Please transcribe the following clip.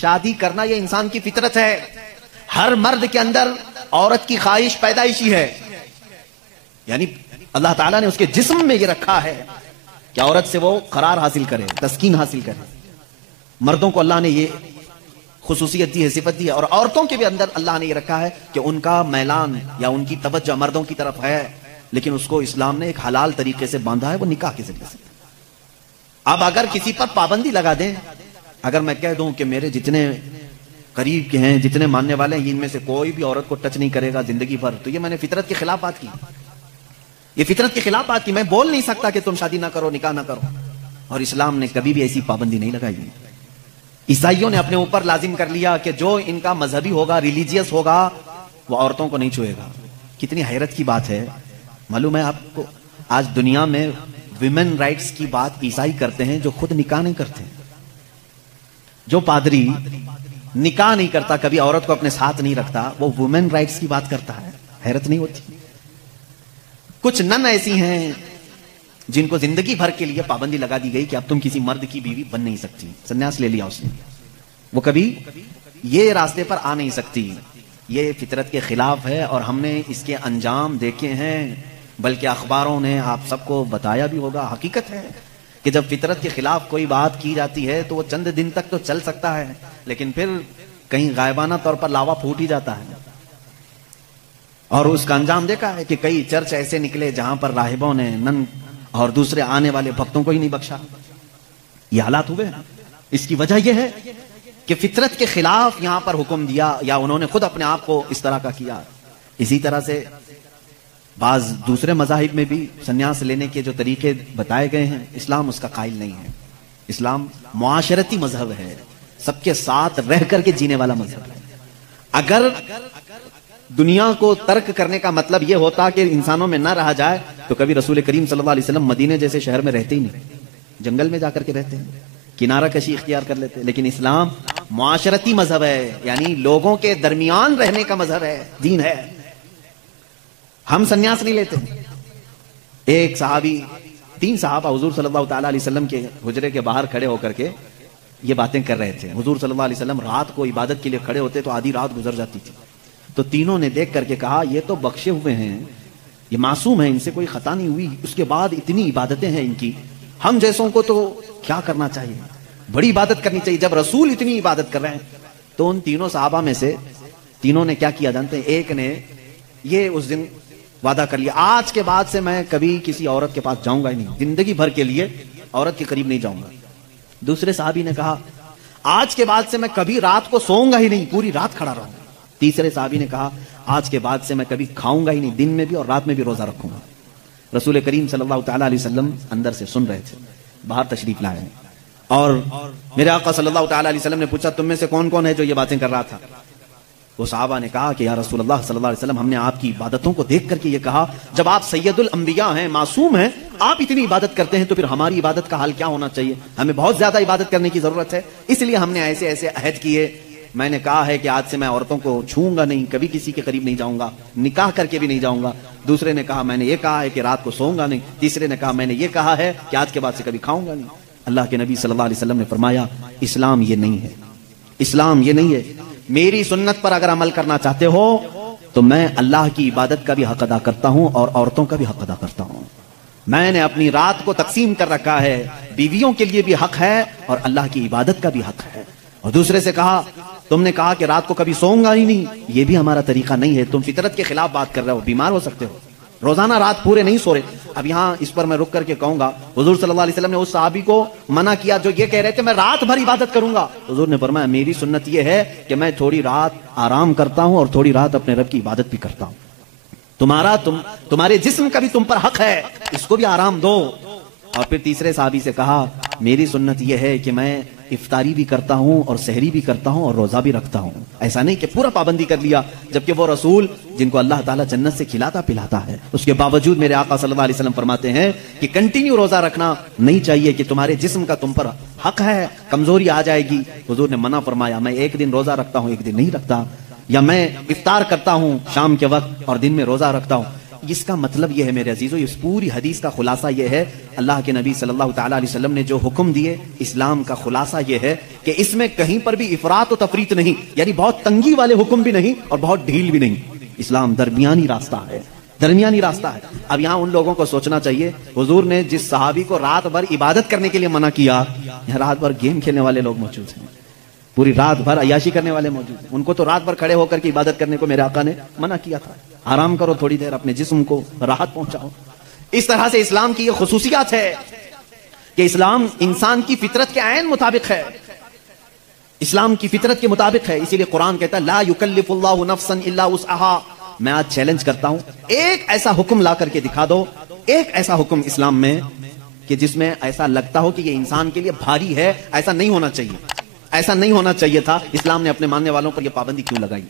شادی کرنا یہ انسان کی فطرت ہے. ہر مرد کے اندر عورت کی خواہش پیدائشی ہے. یعنی اللہ تعالیٰ نے اس کے جسم میں یہ رکھا ہے کہ عورت سے وہ قرار حاصل کرے، تسکین حاصل کرے. مردوں کو اللہ نے یہ خصوصیت دی ہے، صفت دی ہے. اور عورتوں کے بھی اندر اللہ نے یہ رکھا ہے کہ ان کا میلان یا ان کی توجہ مردوں کی طرف ہے، لیکن اس کو اسلام نے ایک حلال طریقے سے باندھا ہے، وہ نکاح کے ذریعے سے. اب اگر کسی پر پابندی لگا دیں، اگر میں کہہ دوں کہ میرے جتنے قریب کے ہیں، جتنے ماننے والے ہیں، ان میں سے کوئی بھی عورت کو ٹچ نہیں کرے گا زندگی بھر، تو یہ میں نے فطرت کے خلاف بات کی. یہ فطرت کے خلاف بات کی. میں بول نہیں سکتا کہ تم شادی نہ کرو، نکاح نہ کرو. اور اسلام نے کبھی بھی ایسی پابندی نہیں لگائی. عیسائیوں نے اپنے اوپر لازم کر لیا کہ جو ان کا مذہبی ہوگا، ریلیجیس ہوگا، وہ عورتوں کو نہیں چھوئے گا. کتنی حیرت کی بات ہے. معلوم ہے آپ کو آج دنیا میں ویمن رائٹس کی بات عیسائی کرتے ہیں جو خود نکاح نہیں کرتے. جو پادری نکاح نہیں کرتا، کبھی عورت کو اپنے ساتھ نہیں رکھتا، وہ ویمن رائٹس کی بات کرتا ہے. حیرت نہیں ہوتی؟ کچھ نن ایسی ہیں جن کو زندگی بھر کے لیے پابندی لگا دی گئی کہ اب تم کسی مرد کی بیوی بن نہیں سکتی. سنیاس لے لیا اس نے، وہ کبھی یہ راستے پر آ نہیں سکتی. یہ فطرت کے خلاف ہے اور ہم نے اس کے انجام دیکھے ہیں، بلکہ اخباروں نے آپ سب کو بتایا بھی ہوگا. حقیقت ہے کہ جب فطرت کے خلاف کوئی بات کی جاتی ہے تو وہ چند دن تک تو چل سکتا ہے، لیکن پھر کہیں غائبانہ طور پر لاوا پھوٹ ہی جاتا ہے. اور اس کا انجام دیکھا ہے کہ کئی چرچ ایسے نکلے جہاں پر راہبوں نے نن اور دوسرے آنے والے بھکتوں کو ہی نہیں بخشا. یہ حالات ہوئے. اس کی وجہ یہ ہے کہ فطرت کے خلاف یہاں پر حکم دیا، یا انہوں نے خود اپنے آپ کو اس طرح کا کیا. اسی طرح سے بعض دوسرے مذاہب میں بھی سنیاس لینے کے جو طریقے بتائے گئے ہیں، اسلام اس کا قائل نہیں ہے. اسلام معاشرتی مذہب ہے، سب کے ساتھ رہ کر کے جینے والا مذہب ہے. اگر دنیا کو ترک کرنے کا مطلب یہ ہوتا کہ انسانوں میں نہ رہا جائے تو کبھی رسول کریم صلی اللہ علیہ وسلم مدینے جیسے شہر میں رہتے ہی نہیں. جنگل میں جا کر کے رہتے ہیں، کنارہ کشی اختیار کر لیتے ہیں. لیکن اسلام معاشرتی مذہب ہے، یعنی لوگوں کے درمیان رہنے کا مذہب ہے، دین ہے. ہم سنیاس نہیں لیتے. ایک صحابی، 3 صحابہ حضور صلی اللہ تعالی علیہ وسلم کے حجرے کے باہر کھڑے ہو کر کے یہ باتیں کر رہے تھے. حضور صلی اللہ علیہ وسلم رات کو عبادت کے لیے کھڑے ہوتے تو آدھی رات گزر جاتی تھی. تو تینوں نے دیکھ کر کے کہا یہ تو بخشے ہوئے ہیں، یہ معصوم ہیں، ان سے کوئی خطا نہیں ہوئی، اس کے بعد اتنی عبادتیں ہیں ان کی، ہم جیسوں کو تو کیا کرنا چاہیے، بڑی عبادت کرنی چاہیے. جب رسول اتنی عبادت کر رہے ہیں تو ان تینوں صحابہ میں سے تینوں نے کیا کیا جانتے ہیں؟ ایک نے یہ اس دن وعدہ کر لیا، آج کے بعد سے میں کبھی کسی عورت کے پاس جاؤں گا ہی نہیں، زندگی بھر کے لیے عورت کے قریب نہیں جاؤں گا. دوسرے صحابی نے کہا آج کے بعد سے میں کبھی رات کو سوؤں گا ہی نہیں، پوری رات کھڑا رہوں گا. تیسرے صحابی نے کہا آج کے بعد سے میں کبھی کھاؤں گا ہی نہیں، دن میں بھی اور رات میں بھی روزہ رکھوں گا. رسول کریم صلی اللہ تعالی علیہ وسلم اندر سے سن رہے تھے، باہر تشریف لائے اور میرے آقا صلی اللہ تعالی علیہ وسلم نے پوچھا تم میں سے کون کون ہے جو یہ باتیں کر رہا تھا؟ وہ صحابہ نے کہا کہ یا رسول اللہ صلی اللہ علیہ وسلم، ہم نے آپ کی عبادتوں کو دیکھ کر کے یہ کہا جب آپ سید الانبیاء ہیں، معصوم ہیں، آپ اتنی عبادت کرتے ہیں تو پھر ہماری عبادت کا حال کیا ہونا چاہیے؟ ہمیں بہت زیادہ عبادت کرنے کی ضرورت ہے، اس لیے ہم نے ایسے ایسے عہد کیے. میں نے کہا ہے کہ آج سے میں عورتوں کو چھوؤں گا نہیں، کبھی کسی کے قریب نہیں جاؤں گا، نکاح کر کے بھی نہیں جاؤں گا. دوسرے نے کہا میں نے یہ کہا ہے کہ رات کو سوؤں گا نہیں. تیسرے نے کہا میں نے یہ کہا ہے کہ آج کے بعد سے کبھی کھاؤں گا نہیں. اللہ کے نبی صلی اللہ علیہ وسلم نے فرمایا اسلام یہ نہیں ہے، اسلام یہ نہیں ہے. میری سنت پر اگر عمل کرنا چاہتے ہو تو میں اللہ کی عبادت کا بھی حق ادا کرتا ہوں اور عورتوں کا بھی حق ادا کرتا ہوں. میں نے اپنی رات کو تقسیم کر رکھا ہے، بیویوں کے لیے بھی حق ہے اور اللہ کی عبادت کا بھی حق ہے. اور دوسرے سے کہا تم نے کہا کہ رات کو کبھی سوؤں گا ہی نہیں، یہ بھی ہمارا طریقہ نہیں ہے، تم فطرت کے خلاف بات کر رہے ہو، بیمار ہو سکتے ہو، روزانہ رات پورے نہیں سو رہے. اب یہاں اس پر میں رک کر کے کہوں گا حضور صلی اللہ علیہ وسلم نے اس صحابی کو منع کیا جو یہ کہہ رہے تھے میں رات بھر عبادت کروں گا. حضور نے فرمایا میری سنت یہ ہے کہ میں تھوڑی رات آرام کرتا ہوں اور تھوڑی رات اپنے رب کی عبادت بھی کرتا ہوں. تمہارے جسم کا بھی تم پر حق ہے، اس کو بھی آرام دو. اور پھر تیسرے صحابی سے کہا میری سنت یہ ہے کہ میں افطاری بھی کرتا ہوں اور سحری بھی کرتا ہوں اور روزہ بھی رکھتا ہوں. ایسا نہیں کہ پورا پابندی کر لیا، جبکہ وہ رسول جن کو اللہ تعالیٰ جنت سے کھلاتا پلاتا ہے، اس کے باوجود میرے آقا صلی اللہ علیہ وسلم فرماتے ہیں کہ کنٹینیو روزہ رکھنا نہیں چاہیے کہ تمہارے جسم کا تم پر حق ہے، کمزوری آ جائے گی. حضور نے منع فرمایا میں ایک دن روزہ رکھتا ہوں ایک دن نہیں رکھتا، یا میں افطار کرتا ہوں شام کے وقت اور دن میں روزہ رکھتا ہوں. اس کا مطلب یہ ہے میرے عزیزو، اس پوری حدیث کا خلاصہ یہ ہے، اللہ کے نبی صلی اللہ تعالی علیہ وسلم نے جو حکم دیے، اسلام کا خلاصہ یہ ہے کہ اس میں کہیں پر بھی افراط و تفریط نہیں، یعنی بہت تنگی والے حکم بھی نہیں اور بہت ڈھیل بھی نہیں۔ اسلام درمیانی راستہ ہے، درمیانی راستہ ہے۔ اب یہاں ان لوگوں کو سوچنا چاہیے، حضور نے جس صحابی کو رات بھر عبادت کرنے کے لیے منع کیا، یہاں رات بھر گیم کھیلنے والے لوگ موجود ہیں، پوری رات بھر عیاشی کرنے والے موجود ہیں، ان کو تو رات بھر کھڑے ہو کر کے عبادت کرنے کو میرے آقا نے منع کیا تھا۔ آرام کرو تھوڑی دیر، اپنے جسم کو راحت پہنچاؤ۔ اس طرح سے اسلام کی یہ خصوصیات ہے کہ اسلام انسان کی فطرت کے عین مطابق ہے، اسلام کی فطرت کے مطابق ہے۔ اسی لیے قرآن کہتا ہے لا یکلف اللہ نفسا الا وسعها۔ میں آج چیلنج کرتا ہوں، ایک ایسا حکم لا کر کے دکھا دو، ایک ایسا حکم اسلام میں کہ جس میں ایسا لگتا ہو کہ یہ انسان کے لیے بھاری ہے، ایسا نہیں ہونا چاہیے، ایسا نہیں ہونا چاہیے تھا، اسلام نے اپنے ماننے والوں پر یہ پابندی کیوں لگائی؟